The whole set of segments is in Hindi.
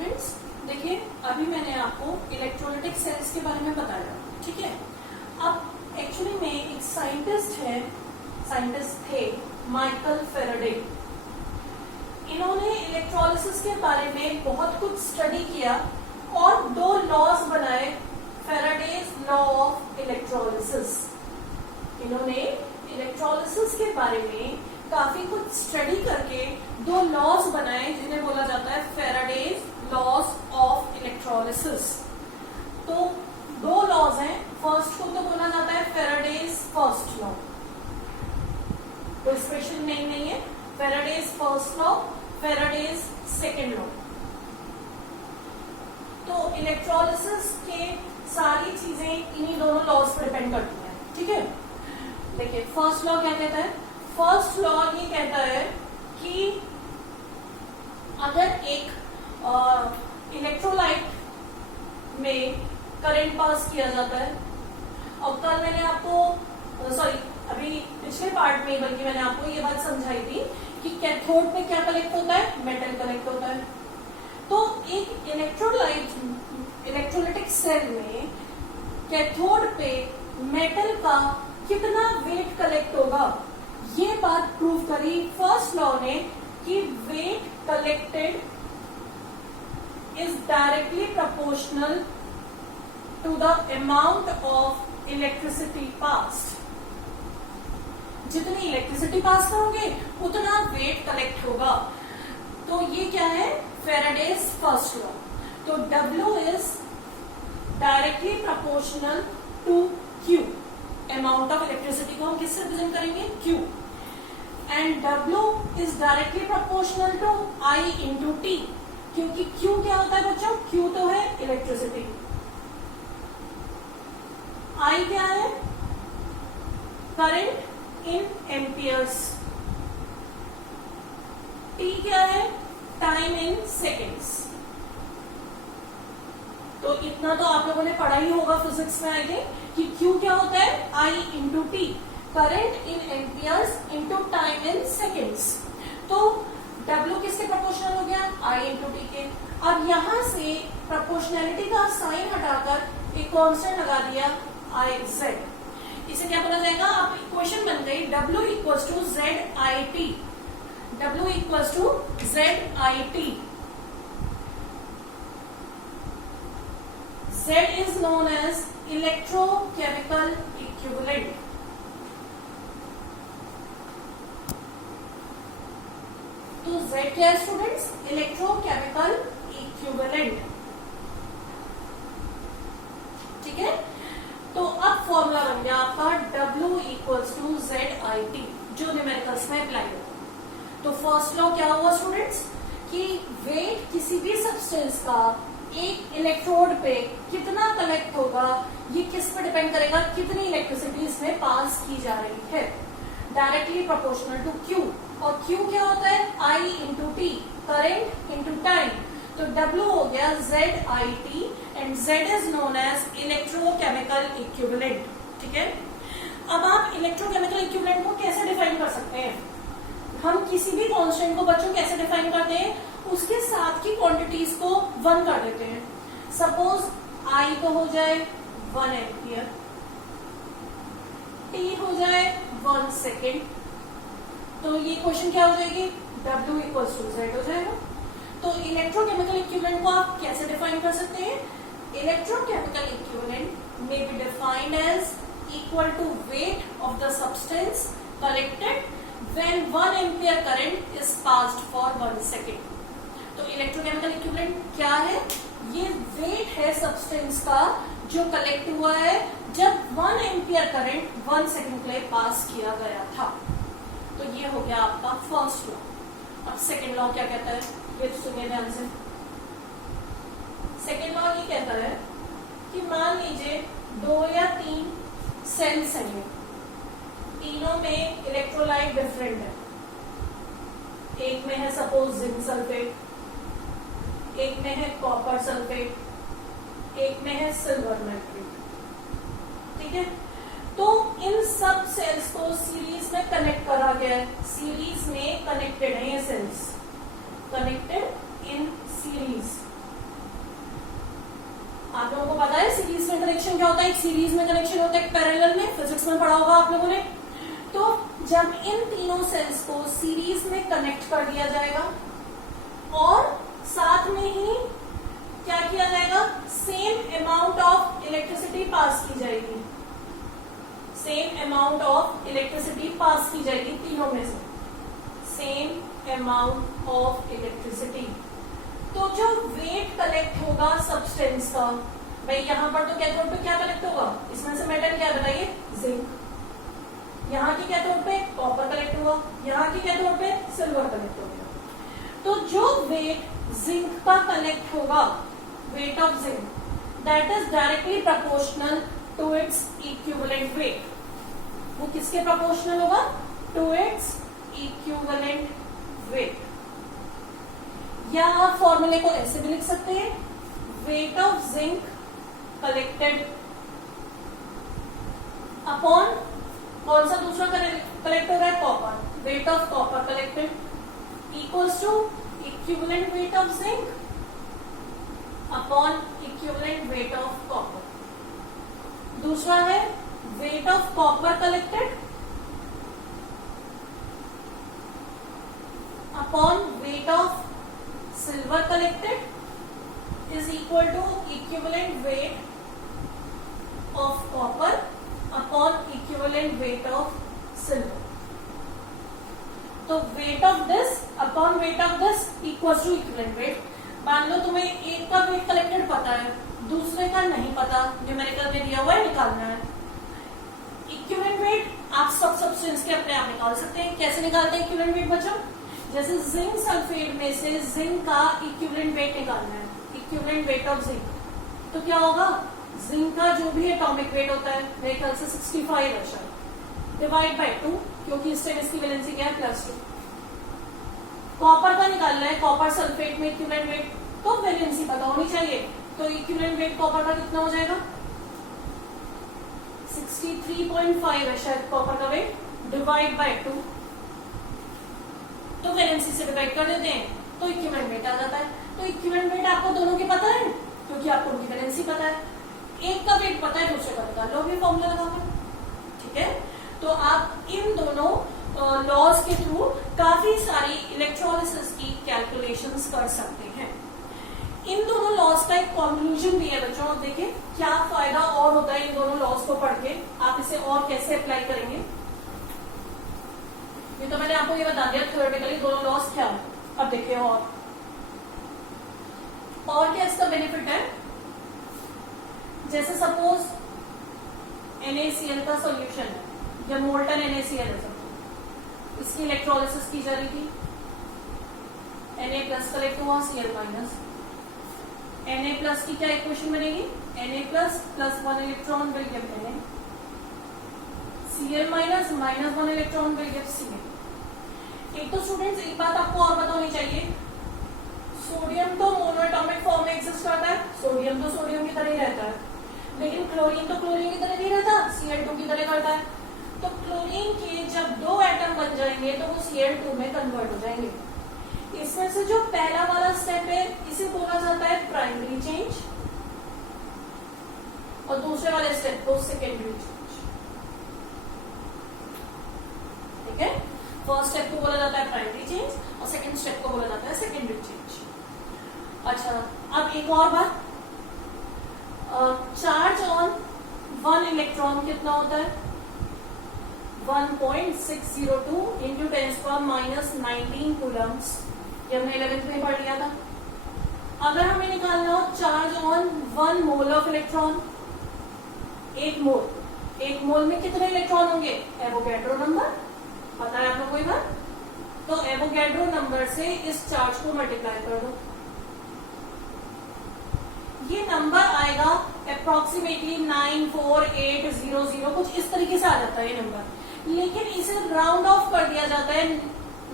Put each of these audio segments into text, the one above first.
स्टूडेंट्स, देखिए अभी मैंने आपको इलेक्ट्रोलाइटिक सेल्स के बारे में बताया, ठीक है। अब एक्चुअली में एक साइंटिस्ट थे माइकल फेराडे। इन्होंने इलेक्ट्रोलिसिस के बारे में बहुत कुछ स्टडी किया और दो लॉज बनाए, फेराडेज लॉ ऑफ इलेक्ट्रोलिसिस। इन्होंने इलेक्ट्रोलिसिस के बारे में काफी कुछ स्टडी करके दो लॉज बनाए जिन्हें बोला जाता है फेराडेज लॉज ऑफ इलेक्ट्रोलिसिस। तो दो लॉज हैं, फर्स्ट को तो बोला जाता है फेराडेज फर्स्ट लॉ, कोई स्पेशल नेम नहीं है, Faraday's first law, Faraday's second law. तो इलेक्ट्रोलिसिस के सारी चीजें इन्हीं दोनों लॉज पर डिपेंड करती हैं, ठीक है। देखिए फर्स्ट लॉ क्या कहता है, फर्स्ट लॉ ये कहता है कि अगर एक इलेक्ट्रोलाइट में करंट पास किया जाता है, और कल मैंने आपको अभी पिछले पार्ट में बल्कि मैंने आपको ये बात समझाई थी कि कैथोड में क्या कलेक्ट होता है, मेटल कलेक्ट होता है। तो एक इलेक्ट्रोलाइटिक सेल में कैथोड पे मेटल का कितना वेट कलेक्ट होगा, ये बात प्रूव करी फर्स्ट लॉ ने कि weight collected is directly proportional to the amount of electricity passed. जितनी इलेक्ट्रिसिटी पास करोगे उतना वेट कलेक्ट होगा। तो ये क्या है, फेराडेज फर्स्ट लॉ। तो W is directly proportional to Q। Amount of electricity को हम किससे रिप्रेजेंट करेंगे, Q। And W is directly proportional to I into T, क्योंकि Q क्या होता है बच्चों, Q तो है इलेक्ट्रिसिटी, I क्या है, करंट इन एम्पियर्स, T क्या है, टाइम इन सेकेंड्स। तो इतना तो आप लोगों ने पढ़ा ही होगा फिजिक्स में, आई थिंक, कि Q क्या होता है, I into T, current in amperes into time in seconds. तो W किसके प्रोपोर्शनल हो गया, I इंटू T के। अब यहां से प्रोपोर्शनैलिटी का साइन हटाकर एक कांस्टेंट लगा दिया IZ। इसे क्या बोला जाएगा, अब इक्वेशन बन गई W equals to ZIT। W equals to ZIT। Z is known as electrochemical equivalent। तो Z क्या है स्टूडेंट्स, इलेक्ट्रोकेमिकल इक्विवेलेंट, ठीक है। तो अब फॉर्मूला बन गया आपका W इक्वल्स टू ZIT, जो न्यूमेरिकल्स में अप्लाई होगा। तो फर्स्ट लॉ क्या हुआ स्टूडेंट्स, कि वेट किसी भी सब्सटेंस का एक इलेक्ट्रोड पे कितना कलेक्ट होगा, ये किस पे डिपेंड करेगा, कितनी इलेक्ट्रिसिटी इसमें पास की जा रही है, डायरेक्टली प्रोपोर्शनल टू Q। और Q क्या होता है, I into T, current into time. तो W हो गया ZIT and Z is known as electrochemical equivalent, ठीक है। अब आप इलेक्ट्रोकेमिकल इक्विवेलेंट को कैसे डिफाइन कर सकते हैं, हम किसी भी कांस्टेंट को बच्चों कैसे डिफाइन करते हैं, उसके साथ की क्वांटिटीज को 1 कर देते हैं। सपोज I को हो जाए 1 एम्पियर, T हो जाए 1 सेकेंड, तो ये क्वेश्चन क्या हो जाएगी, W इक्वल्स टू Z हो जाएगा। तो इलेक्ट्रोकेमिकल इक्विवेलेंट को आप कैसे डिफाइन कर सकते हैं, electrochemical equivalent may be defined as equal to weight of the substance collected when 1 ampere current is passed for 1 second। तो इलेक्ट्रोकेमिकल इक्विवेलेंट क्या है, ये वेट है सब्सटेंस का जो कलेक्ट हुआ है जब 1 एम्पियर करंट 1 सेकंड के लिए पास किया गया था। तो ये हो गया आपका फर्स्ट लॉ। अब सेकंड लॉ क्या कहता है, ये सुनिए ध्यान से। सेकंड लॉ ये कहता है कि मान लीजिए 2 या 3 सेल्स हैं, तीनों में इलेक्ट्रोलाइट डिफरेंट है। एक में है सपोज जिंक सल्फेट, एक में है कॉपर सल्फेट, एक में है सिल्वर नाइट्रेट, ठीक है। तो इन सब सेल्स को सीरीज में कनेक्ट करा गया है, सीरीज में कनेक्टेड है ये cells, connected in series. Connection क्या होता है, एक सीरीज में कनेक्शन होता है, एक पैरेलल में, फिजिक्स में पढ़ा होगा आप लोगों ने। तो जब इन तीनों सेल्स को सीरीज में कनेक्ट कर दिया जाएगा और साथ में ही क्या किया जाएगा, same amount of electricity pass की जाएगी, same amount of electricity pass की जाएगी तीनों में से, सेम अमाउंट ऑफ इलेक्ट्रिसिटी। तो जो वेट कलेक्ट होगा सब्सटेंस का, भाई यहां पर तो कैथोड पे क्या कलेक्ट होगा, इसमें से मेटल क्या बताइए, जिंक। यहाँ की कैथोड पे कॉपर कलेक्ट होगा, यहाँ की कैथोड पे सिल्वर कलेक्ट होगा। तो जो वेट जिंक का कलेक्ट होगा, weight of zinc, that is directly proportional to its equivalent weight. वो किसके प्रोपोर्शनल होगा, टू इट्स इक्विवेलेंट वेट। या आप फॉर्मूले को ऐसे भी लिख सकते हैं, weight of zinc collected upon कौन सा दूसरा कलेक्ट हो रहा है, copper, weight of copper collected equals to equivalent weight of zinc upon equivalent weight of copper. दूसरा है weight of copper collected upon weight of silver collected is equal to equivalent weight of copper upon equivalent weight of silver. तो weight of this upon weight of this equal to equivalent weight. मान लो तुम्हें एक का वेट कलेक्टेड पता है, दूसरे का नहीं पता, न्यूमेरिकल में दिया हुआ है, निकालना है। इक्विवेलेंट वेट आप सब सब्सटेंस के अपने आप निकाल सकते हैं। कैसे निकालते हैं इक्विवेलेंट वेट बच्चों, जैसे जिंक सल्फेट में से जिंक का इक्विवेलेंट वेट निकालना है, इक्विवेलेंट वेट ऑफ जिंक, तो क्या होगा, जिंक का जो भी एटॉमिक वेट होता है मेरे ख्याल से 65 है शायद, डिवाइड बाय 2, क्योंकि इस टाइम इसकी वैलेंसी क्या है, +2। कॉपर का निकालना है, कॉपर सल्फेट में इक्विवेलेंट वेट, तो वैलेंसी पता होनी चाहिए। तो इक्विवेलेंट वेट कॉपर का कितना हो जाएगा, 63.5 है शायद कॉपर का वेट, डिवाइड बाय 2, तो वैलेंसी से डिवाइड कर देते हैं तो इक्विवेलेंट वेट आ जाता है। तो इक्विवेलेंट वेट आपको दोनों के पता है, क्योंकि आपको उनकी वैलेंसी पता है। एक का वेट पता है, दूसरे का निकाल लो, भी फॉर्मूला लगाकर, ठीक है। तो आप इन दोनों लॉज के थ्रू काफी सारी इलेक्ट्रोलिसिस की कैलकुलेशंस कर सकते हैं। इन दोनों लॉज का एक कंक्लूजन भी है बच्चों, देखिए क्या फायदा और होता है इन दोनों लॉज को पढ़ के, आप इसे और कैसे अप्लाई करेंगे। ये तो मैंने आपको ये बता दिया थ्योरेटिकली दोनों लॉज क्या है। अब देखिए और क्या इसका बेनिफिट है, जैसे सपोज NaCl का सॉल्यूशन है या मोल्टन NaCl है, इसकी इलेक्ट्रोलिसिस की जा रही थी, Na+ कलेक्ट हुआ, Cl-, Na+ की क्या इक्वेशन बनेगी, Na+ + 1 electron will give Na, Cl- -1 electron will give Cl। एक तो स्टूडेंट्स एक बात आपको और पता होनी चाहिए, सोडियम तो मोनोएटॉमिक फॉर्म में एग्जिस्ट करता है, सोडियम तो सोडियम की तरह ही रहता है, लेकिन क्लोरीन तो क्लोरीन की तरह नहीं रहता, Cl2 की तरह करता है। तो क्लोरीन के जब 2 एटम बन जाएंगे तो वो Cl2 में कन्वर्ट हो जाएंगे। इसमें से जो पहला वाला स्टेप है इसे बोला जाता है प्राइमरी चेंज, और दूसरे वाले स्टेप को सेकेंडरी चेंज, ठीक है। फर्स्ट स्टेप को बोला जाता है प्राइमरी चेंज और सेकेंड स्टेप को बोला जाता है सेकेंडरी चेंज। अच्छा, अब एक और बात, चार्ज ऑन 1 इलेक्ट्रॉन कितना होता है, 1.602 इंटू 10⁻⁻19 कूलम्स, ये हमने 11th में पढ़ लिया था। अगर हमें निकालना हो charge on 1 mole of electron, 1 मोल में कितने इलेक्ट्रॉन होंगे, एवोगैड्रो नंबर पता है आप लोगों को ये बात, तो एवोगैड्रो नंबर से इस चार्ज को मल्टीप्लाई कर दो, ये नंबर आएगा अप्रोक्सीमेटली 94800, कुछ इस तरीके से आ जाता है ये नंबर, लेकिन इसे राउंड ऑफ कर दिया जाता है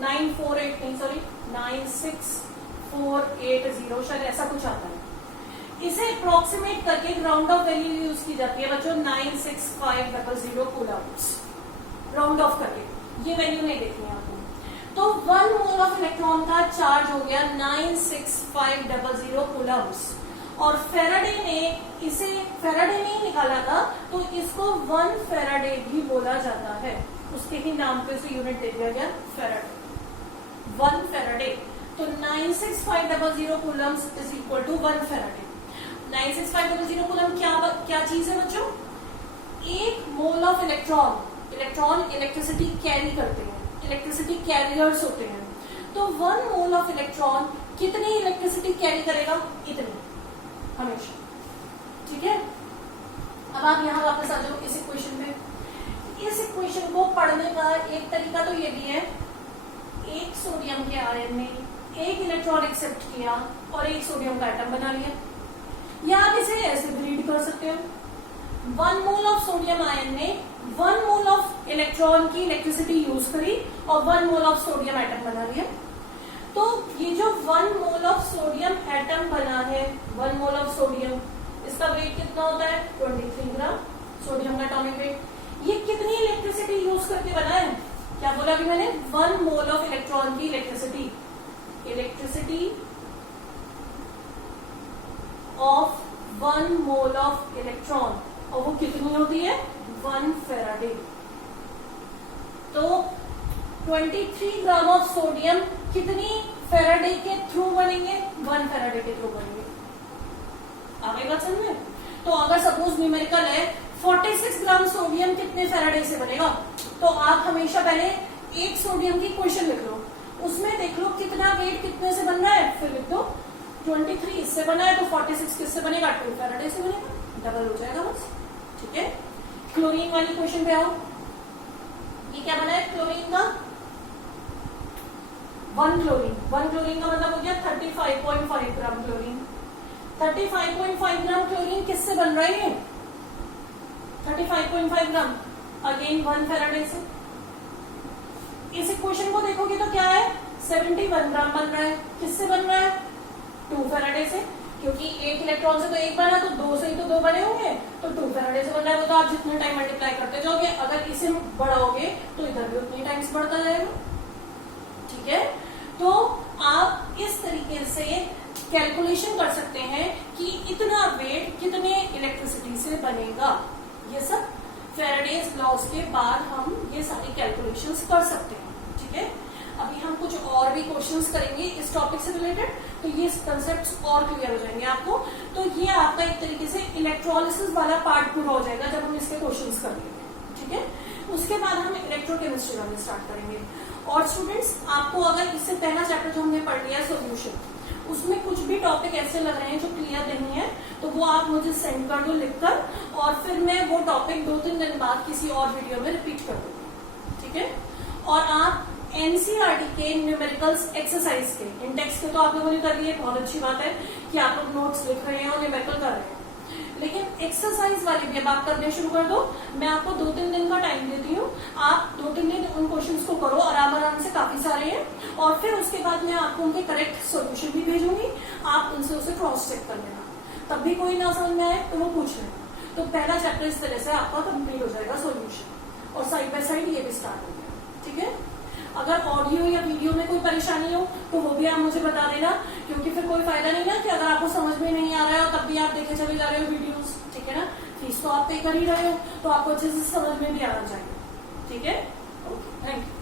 96480, शायद ऐसा कुछ आता है। इसे अप्रोक्सीमेट करके राउंड ऑफ वैल्यू यूज की जाती है बच्चों 96500 कूलम्स, राउंड ऑफ करके, ये वैल्यू नहीं देखनी है आपको। तो 1 मोल ऑफ इलेक्ट्रॉन का चार्ज हो गया 96500 कूलम्स, और फेराडे ने इसे फेराडे ने ही निकाला था, तो इसको 1 फेराडे भी बोला जाता है। उसके ही नाम पे उसे यूनिट दे दिया गया फेराडे, 1 फेराडे। तो 96500 coulombs is equal to 1 Faraday. 96500 coulomb क्या चीज है बच्चों? एक mole of electron. Electron electricity carry करते हैं, इलेक्ट्रिसिटी कैरियर्स होते हैं। तो 1 मोल ऑफ इलेक्ट्रॉन कितनी इलेक्ट्रिसिटी कैरी करेगा? इतनी, हमेशा। ठीक है, अब आप यहां वापस आ जाओ इस इक्वेशन में। इस इक्वेशन को पढ़ने का एक तरीका तो ये भी है, एक सोडियम के आयन ने एक इलेक्ट्रॉन एक्सेप्ट किया और एक सोडियम का एटम बना लिया, या आप इसे ऐसे भी रीड कर सकते हो, 1 मोल ऑफ सोडियम आयन ने 1 मोल ऑफ इलेक्ट्रॉन की इलेक्ट्रिसिटी यूज करी और 1 मोल ऑफ सोडियम एटम बना लिया। तो ये जो 1 मोल ऑफ सोडियम एटम बना है, 1 मोल ऑफ सोडियम, इसका वेट कितना होता है? 23 ग्राम, सोडियम का एटॉमिक वेट। ये कितनी इलेक्ट्रिसिटी यूज करके बना है? क्या बोला अभी मैंने? 1 मोल ऑफ इलेक्ट्रॉन की electricity, elasticity of 1 mole of electron, और वो कितनी होती है? 1 फेराडे। तो 23 ग्राम ऑफ सोडियम कितनी फेराडे के थ्रू बनेंगे? 1 फेराडे के थ्रू बनेंगे। आ गई बात समझ में? तो अगर सपोज न्यूमेरिकल है 46 ग्राम सोडियम कितने फेराडे से बनेगा, तो आप हमेशा पहले एक सोडियम की इक्वेशन लिख लो, उसमें देख लो कितना वेट कितने से बन रहा है, फिर लिख दो 23 इससे बना है तो 46 किससे बनेगा? 2 फेराडे से बनेगा, डबल हो जाएगा बस। ठीक है, क्लोरीन वाली क्वेश्चन पे आओ। ये क्या बना है क्लोरीन का? 1 क्लोरीन, 1 क्लोरीन का मतलब हो गया 35.5 ग्राम क्लोरीन। 35.5 ग्राम क्लोरीन किससे बन रहा है? 35.5 ग्राम अगेन 1 फेराडे से। इस इक्वेशन को देखोगे तो क्या है? 71 ग्राम बन रहा है। किससे बन रहा है? 2 फेराडे से, क्योंकि एक इलेक्ट्रॉन से तो एक बना, तो 2 से ही तो 2 बने होंगे, तो 2 फेराडे से बन रहा है। वो तो आप जितने टाइम मल्टीप्लाई करते जाओगे, अगर इसे बढ़ाओगे तो इधर भी उतनी टाइम्स बढ़ता जाएगा। ठीक है, तो आप इस तरीके से कैलकुलेशन कर सकते हैं कि इतना वेट कितने इलेक्ट्रिसिटी से बनेगा। ये सब फेराडेज लॉज के बाद हम ये सारी कैलकुलेशंस कर सकते हैं। ठीक है, अभी हम कुछ और भी क्वेश्चंस करेंगे इस टॉपिक से रिलेटेड, तो ये कंसेप्ट्स और क्लियर हो जाएंगे आपको। तो ये आपका एक तरीके से इलेक्ट्रोलिसिस वाला पार्ट पूरा हो जाएगा जब हम इसके क्वेश्चंस कर लेंगे। ठीक है, उसके बाद हम इलेक्ट्रोकेमिस्ट्री वाले स्टार्ट करेंगे। और स्टूडेंट्स, आपको अगर इससे पहला चैप्टर जो हमने पढ़ लिया सोल्यूशन, उसमें कुछ भी टॉपिक ऐसे लग रहे हैं जो क्लियर नहीं है, तो वो आप मुझे सेंड कर दो लिखकर, और फिर मैं वो टॉपिक 2-3 दिन बाद किसी और वीडियो में रिपीट कर दूंगी। ठीक है, और आप एनसीईआरटी के न्यूमेरिकल्स एक्सरसाइज के, इंडेक्स के तो आप लोगों ने कर लिए, बहुत अच्छी बात है कि आप लोग नोट्स लिख रहे हैं और न्यूमेरिकल कर रहे हैं, लेकिन एक्सरसाइज वाली भी अब आप करने शुरू कर दो। मैं आपको 2-3 दिन का टाइम देती हूँ, आप 2-3 दिन उन क्वेश्चंस को करो आराम से, काफी सारे हैं, और फिर उसके बाद मैं आपको उनके करेक्ट सोल्यूशन भी भेजूंगी, आप उनसे उसे क्रॉस चेक कर लेना। तब भी कोई ना समझ में आए तो वो पूछ लेना। तो पहला चैप्टर इस तरह से आपका कंप्लीट हो जाएगा सोल्यूशन, और साइड बाय साइड ये भी स्टार्ट हो गया। ठीक है, अगर ऑडियो या वीडियो में कोई परेशानी हो तो वो भी आप मुझे बता देना, क्योंकि फिर कोई फायदा नहीं ना कि अगर आपको समझ में नहीं आ रहा है और तब भी आप देखे चले जा रहे हो वीडियोस। ठीक है ना, फीस तो आप पे कर ही रहे हो, तो आपको अच्छे से समझ में भी आना चाहिए। ठीक है, ओके, थैंक यू।